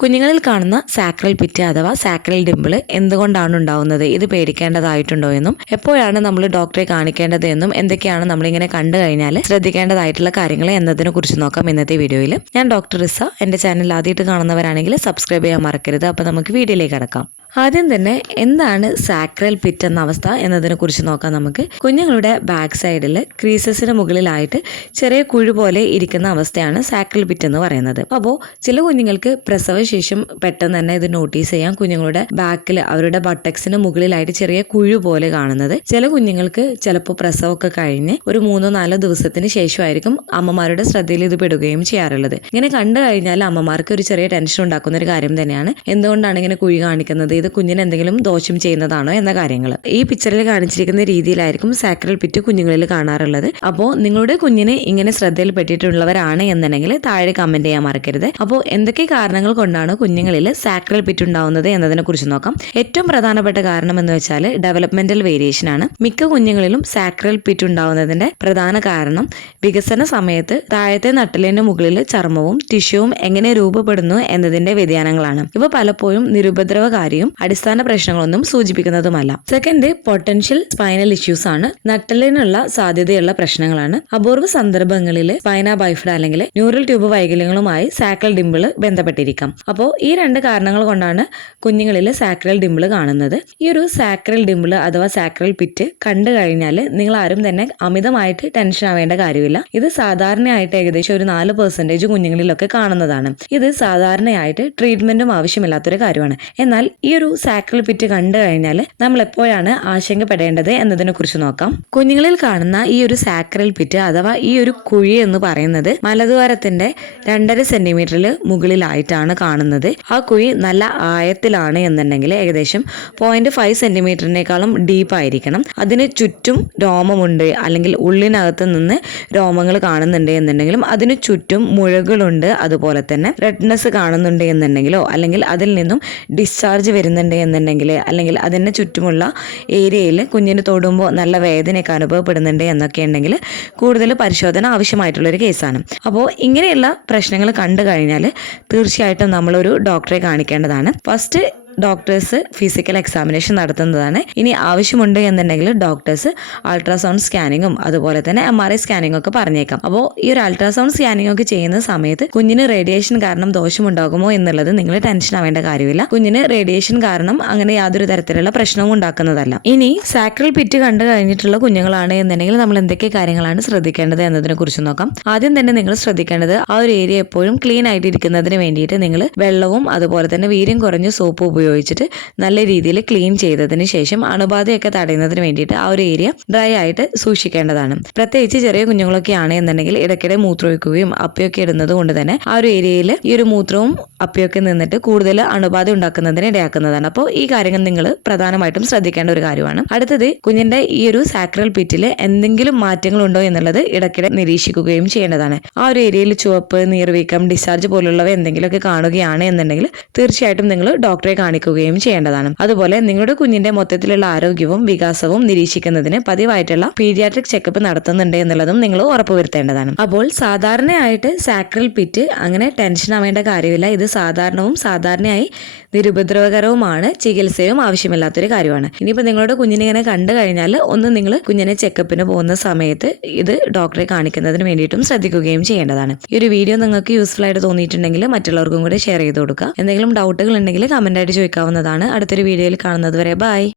കുഞ്ഞുങ്ങളിൽ കാണുന്ന sacral pit അഥവാ സാക്രൽ ഡിമ്പിൾ എന്തുകൊണ്ടാണ് ഉണ്ടാവുന്നത്? ഇത് പേടിക്കേണ്ടതായിട്ടുണ്ടോ എന്നും എപ്പോഴാണ് നമ്മൾ ഡോക്ടറെ കാണിക്കേണ്ടത് എന്നും എന്തൊക്കെയാണ് നമ്മളിങ്ങനെ കണ്ടു കഴിഞ്ഞാൽ ശ്രദ്ധിക്കേണ്ടതായിട്ടുള്ള കാര്യങ്ങൾ എന്നതിനെ കുറിച്ച് നോക്കാം ഇന്നത്തെ വീഡിയോയിൽ. ഞാൻ ഡോക്ടർ റിസ. എന്റെ ചാനൽ ആദ്യമായിട്ട് കാണുന്നവരാണെങ്കിൽ സബ്സ്ക്രൈബ് ചെയ്യാൻ മറക്കരുത്. അപ്പോൾ നമുക്ക് വീഡിയോയിലേക്ക് കിടക്കാം. ആദ്യം തന്നെ എന്താണ് സാക്രൽ പിറ്റ് എന്ന അവസ്ഥ എന്നതിനെ കുറിച്ച് നോക്കാം നമുക്ക്. കുഞ്ഞുങ്ങളുടെ ബാക്ക് സൈഡിൽ ക്രീസസിന് മുകളിലായിട്ട് ചെറിയ കുഴി പോലെ ഇരിക്കുന്ന അവസ്ഥയാണ് സാക്രൽ പിറ്റ് എന്ന് പറയുന്നത്. അപ്പോൾ ചില കുഞ്ഞുങ്ങൾക്ക് പ്രസവശേഷം പെട്ടെന്ന് തന്നെ ഇത് നോട്ടീസ് ചെയ്യാം. കുഞ്ഞുങ്ങളുടെ ബാക്കിൽ അവരുടെ ബട്ടക്സിന് മുകളിലായിട്ട് ചെറിയ കുഴി പോലെ കാണുന്നത്. ചില കുഞ്ഞുങ്ങൾക്ക് ചിലപ്പോൾ പ്രസവമൊക്കെ കഴിഞ്ഞ് ഒരു മൂന്നോ നാലോ ദിവസത്തിന് ശേഷമായിരിക്കും അമ്മമാരുടെ ശ്രദ്ധയിൽ ഇത് പെടുകയും ചെയ്യാറുള്ളത്. ഇങ്ങനെ കണ്ടു കഴിഞ്ഞാൽ അമ്മമാർക്ക് ഒരു ചെറിയ ടെൻഷൻ ഉണ്ടാക്കുന്ന ഒരു കാര്യം തന്നെയാണ്. എന്തുകൊണ്ടാണ് ഇങ്ങനെ കുഴി കാണിക്കുന്നത് ഇത് കുഞ്ഞിന് എന്തെങ്കിലും ദോഷം ചെയ്യുന്നതാണോ എന്ന കാര്യങ്ങൾ ഈ പിക്ചറിൽ കാണിച്ചിരിക്കുന്ന രീതിയിലായിരിക്കും സാക്രൽ പിറ്റ് കുഞ്ഞുങ്ങളിൽ കാണാറുള്ളത്. അപ്പോൾ നിങ്ങളുടെ കുഞ്ഞിനെ ഇങ്ങനെ ശ്രദ്ധയിൽപ്പെട്ടിട്ടുള്ളവരാണ് എന്നുണ്ടെങ്കിൽ താഴെ കമന്റ് ചെയ്യാൻ മറക്കരുത്. അപ്പോൾ എന്തൊക്കെ കാരണങ്ങൾ കൊണ്ടാണ് കുഞ്ഞുങ്ങളിൽ സാക്രൽ പിറ്റ് ഉണ്ടാവുന്നത് എന്നതിനെ കുറിച്ച് നോക്കാം. ഏറ്റവും പ്രധാനപ്പെട്ട കാരണം എന്ന് വെച്ചാൽ ഡെവലപ്മെന്റൽ വേരിയേഷൻ ആണ്. മിക്ക കുഞ്ഞുങ്ങളിലും സാക്രൽ പിറ്റ് ഉണ്ടാവുന്നതിന്റെ പ്രധാന കാരണം വികസന സമയത്ത് താഴത്തെ നട്ടലിന്റെ മുകളിൽ ചർമ്മവും ടിഷ്യൂവും എങ്ങനെ രൂപപ്പെടുന്നു എന്നതിന്റെ വ്യതിയാനങ്ങളാണ്. ഇവ പലപ്പോഴും നിരുപദ്രവകാരിയും അടിസ്ഥാന പ്രശ്നങ്ങളൊന്നും സൂചിപ്പിക്കുന്നതുമല്ല. സെക്കൻഡ് പൊട്ടൻഷ്യൽ സ്പൈനൽ ഇഷ്യൂസ് ആണ്. നട്ടലിനുള്ള സാധ്യതയുള്ള പ്രശ്നങ്ങളാണ്. അപൂർവ സന്ദർഭങ്ങളിൽ സ്പൈന ബൈഫ്ര അല്ലെങ്കിൽ ന്യൂറൽ ട്യൂബ് വൈകല്യങ്ങളുമായി സാക്രൽ ഡിമ്പിൾ ബന്ധപ്പെട്ടിരിക്കാം. അപ്പോൾ ഈ രണ്ട് കാരണങ്ങൾ കൊണ്ടാണ് കുഞ്ഞുങ്ങളിൽ സാക്രൽ ഡിമ്പിൾ കാണുന്നത്. ഈ ഒരു സാക്രൽ ഡിമ്പിൾ അഥവാ സാക്രൽ പിറ്റ് കണ്ടു കഴിഞ്ഞാൽ നിങ്ങൾ ആരും തന്നെ അമിതമായിട്ട് ടെൻഷൻ ആവേണ്ട കാര്യമില്ല. ഇത് സാധാരണയായിട്ട് ഏകദേശം ഒരു നാല് പെർസെന്റേജ് കുഞ്ഞുങ്ങളിലൊക്കെ കാണുന്നതാണ്. ഇത് സാധാരണയായിട്ട് ട്രീറ്റ്മെന്റും ആവശ്യമില്ലാത്തൊരു കാര്യമാണ്. എന്നാൽ ഈ ഒരു സാക്രൽ പിറ്റ് കണ്ടു കഴിഞ്ഞാൽ നമ്മൾ എപ്പോഴാണ് ആശങ്കപ്പെടേണ്ടത് എന്നതിനെ കുറിച്ച് നോക്കാം. കുഞ്ഞുങ്ങളിൽ കാണുന്ന ഈ ഒരു സാക്രൽ പിറ്റ് അഥവാ ഈ ഒരു കുഴി എന്ന് പറയുന്നത് മലദ്വാരത്തിന്റെ രണ്ടര സെന്റിമീറ്ററിൽ മുകളിലായിട്ടാണ് കാണുന്നത്. ആ കുഴി നല്ല ആയത്തിലാണ് എന്നുണ്ടെങ്കിൽ ഏകദേശം പോയിന്റ് ഫൈവ് സെന്റിമീറ്ററിനേക്കാളും ഡീപ്പ് ആയിരിക്കണം. അതിന് ചുറ്റും രോമമുണ്ട്. അല്ലെങ്കിൽ ഉള്ളിനകത്ത് നിന്ന് രോമങ്ങൾ കാണുന്നുണ്ട് എന്നുണ്ടെങ്കിലും അതിന് ചുറ്റും മുഴകളുണ്ട്. അതുപോലെ തന്നെ റെഡ്നെസ് കാണുന്നുണ്ട് എന്നുണ്ടെങ്കിലോ അല്ലെങ്കിൽ അതിൽ നിന്നും ഡിസ്ചാർജ് വരുന്നുണ്ട് എന്നുണ്ടെങ്കിൽ അല്ലെങ്കിൽ അതിന് ചുറ്റുമുള്ള ഏരിയയിൽ കുഞ്ഞിന് തൊടുമ്പോൾ നല്ല വേദനയൊക്കെ അനുഭവപ്പെടുന്നുണ്ട് എന്നൊക്കെ ഉണ്ടെങ്കിൽ കൂടുതൽ പരിശോധന ആവശ്യമായിട്ടുള്ളൊരു കേസാണ്. അപ്പോൾ ഇങ്ങനെയുള്ള പ്രശ്നങ്ങൾ കണ്ടു കഴിഞ്ഞാൽ തീർച്ചയായിട്ടും നമ്മളൊരു ഡോക്ടറെ കാണിക്കേണ്ടതാണ്. ഫസ്റ്റ് ഡോക്ടേഴ്സ് ഫിസിക്കൽ എക്സാമിനേഷൻ നടത്തുന്നതാണ്. ഇനി ആവശ്യമുണ്ട് എന്നുണ്ടെങ്കിൽ ഡോക്ടേഴ്സ് അൾട്രാസൗണ്ട് സ്കാനിങ്ങും അതുപോലെ തന്നെ എം ആർ ഐ സ്കാനിങ്ങും ഒക്കെ പറഞ്ഞേക്കാം. അപ്പോൾ ഈ ഒരു അൾട്രാസൗണ്ട് സ്കാനിങ് ഒക്കെ ചെയ്യുന്ന സമയത്ത് കുഞ്ഞിന് റേഡിയേഷൻ കാരണം ദോഷമുണ്ടാകുമോ എന്നുള്ളത് നിങ്ങൾ ടെൻഷൻ ആവേണ്ട കാര്യമില്ല. കുഞ്ഞിന് റേഡിയേഷൻ കാരണം അങ്ങനെ യാതൊരു തരത്തിലുള്ള പ്രശ്നവും ഉണ്ടാക്കുന്നതല്ല. ഇനി സാക്രൽ പിറ്റ് കണ്ടു കഴിഞ്ഞിട്ടുള്ള കുഞ്ഞുങ്ങളാണ് എന്നുണ്ടെങ്കിൽ നമ്മൾ എന്തൊക്കെ കാര്യങ്ങളാണ് ശ്രദ്ധിക്കേണ്ടത് എന്നതിനെ കുറിച്ച് നോക്കാം. ആദ്യം തന്നെ നിങ്ങൾ ശ്രദ്ധിക്കേണ്ടത് ആ ഒരു ഏരിയ എപ്പോഴും ക്ലീൻ ആയിട്ട് ഇരിക്കുന്നതിന് വേണ്ടിയിട്ട് നിങ്ങൾ വെള്ളവും അതുപോലെ തന്നെ വീര്യം കുറഞ്ഞ സോപ്പ് ഉപയോഗിച്ചിട്ട് നല്ല രീതിയിൽ ക്ലീൻ ചെയ്തതിന് ശേഷം അണുബാധയൊക്കെ തടയുന്നതിന് വേണ്ടിയിട്ട് ആ ഒരു ഏരിയ ഡ്രൈ ആയിട്ട് സൂക്ഷിക്കേണ്ടതാണ്. പ്രത്യേകിച്ച് ചെറിയ കുഞ്ഞുങ്ങളൊക്കെ ആണെന്നുണ്ടെങ്കിൽ ഇടയ്ക്കിടെ മൂത്രമൊഴിക്കുകയും അപ്പയൊക്കെ ഇടുന്നത് കൊണ്ട് തന്നെ ആ ഒരു ഏരിയയിൽ ഈ ഒരു മൂത്രവും അപ്പയൊക്കെ നിന്നിട്ട് കൂടുതൽ അണുബാധ ഉണ്ടാക്കുന്നതിന് ഇടയാക്കുന്നതാണ്. അപ്പോൾ ഈ കാര്യങ്ങൾ നിങ്ങൾ പ്രധാനമായിട്ടും ശ്രദ്ധിക്കേണ്ട ഒരു കാര്യമാണ്. അടുത്തത് കുഞ്ഞിന്റെ ഈ ഒരു സാക്രൽ പിറ്റിൽ എന്തെങ്കിലും മാറ്റങ്ങൾ ഉണ്ടോ എന്നുള്ളത് ഇടയ്ക്കിടെ നിരീക്ഷിക്കുകയും ചെയ്യേണ്ടതാണ്. ആ ഒരു ഏരിയയിൽ ചുവപ്പ് നീർവീക്കം ഡിസ്ചാർജ് പോലുള്ളവ എന്തെങ്കിലുമൊക്കെ കാണുകയാണ് എന്നുണ്ടെങ്കിൽ തീർച്ചയായിട്ടും നിങ്ങൾ ഡോക്ടറെ കാണിക്കുകയും ചെയ്യേണ്ടതാണ്. അതുപോലെ നിങ്ങളുടെ കുഞ്ഞിന്റെ മൊത്തത്തിലുള്ള ആരോഗ്യവും വികാസവും നിരീക്ഷിക്കുന്നതിന് പതിവായിട്ടുള്ള പീഡിയാട്രിക് ചെക്കപ്പ് നടത്തുന്നുണ്ട് എന്നുള്ളതും നിങ്ങൾ ഉറപ്പുവരുത്തേണ്ടതാണ്. അപ്പോൾ സാധാരണയായിട്ട് സാക്രൽ പിറ്റ് അങ്ങനെ ടെൻഷൻ ആവേണ്ട കാര്യമില്ല. ഇത് സാധാരണവും സാധാരണയായി നിരുപദ്രവകരവുമാണ്. ചികിത്സയും ആവശ്യമില്ലാത്തൊരു കാര്യമാണ്. ഇനിയിപ്പോൾ നിങ്ങളുടെ കുഞ്ഞിനെ ഇങ്ങനെ കണ്ടു കഴിഞ്ഞാൽ ഒന്ന് നിങ്ങൾ കുഞ്ഞിനെ ചെക്കപ്പിന് പോകുന്ന സമയത്ത് ഇത് ഡോക്ടറെ കാണിക്കുന്നതിന് വേണ്ടിയിട്ടും ശ്രദ്ധിക്കുകയും ചെയ്യേണ്ടതാണ്. ഈ ഒരു വീഡിയോ നിങ്ങൾക്ക് യൂസ്ഫുൾ ആയിട്ട് തോന്നിയിട്ടുണ്ടെങ്കിൽ മറ്റുള്ളവർക്കും കൂടി ഷെയർ ചെയ്ത് കൊടുക്കുക. എന്തെങ്കിലും ഡൗട്ടുകൾ ഉണ്ടെങ്കിൽ കമന്റ് ആയിട്ട് ചോദിക്കാവുന്നതാണ് അടുത്തൊരു വീഡിയോയിൽ കാണുന്നത് വരെ ബൈ.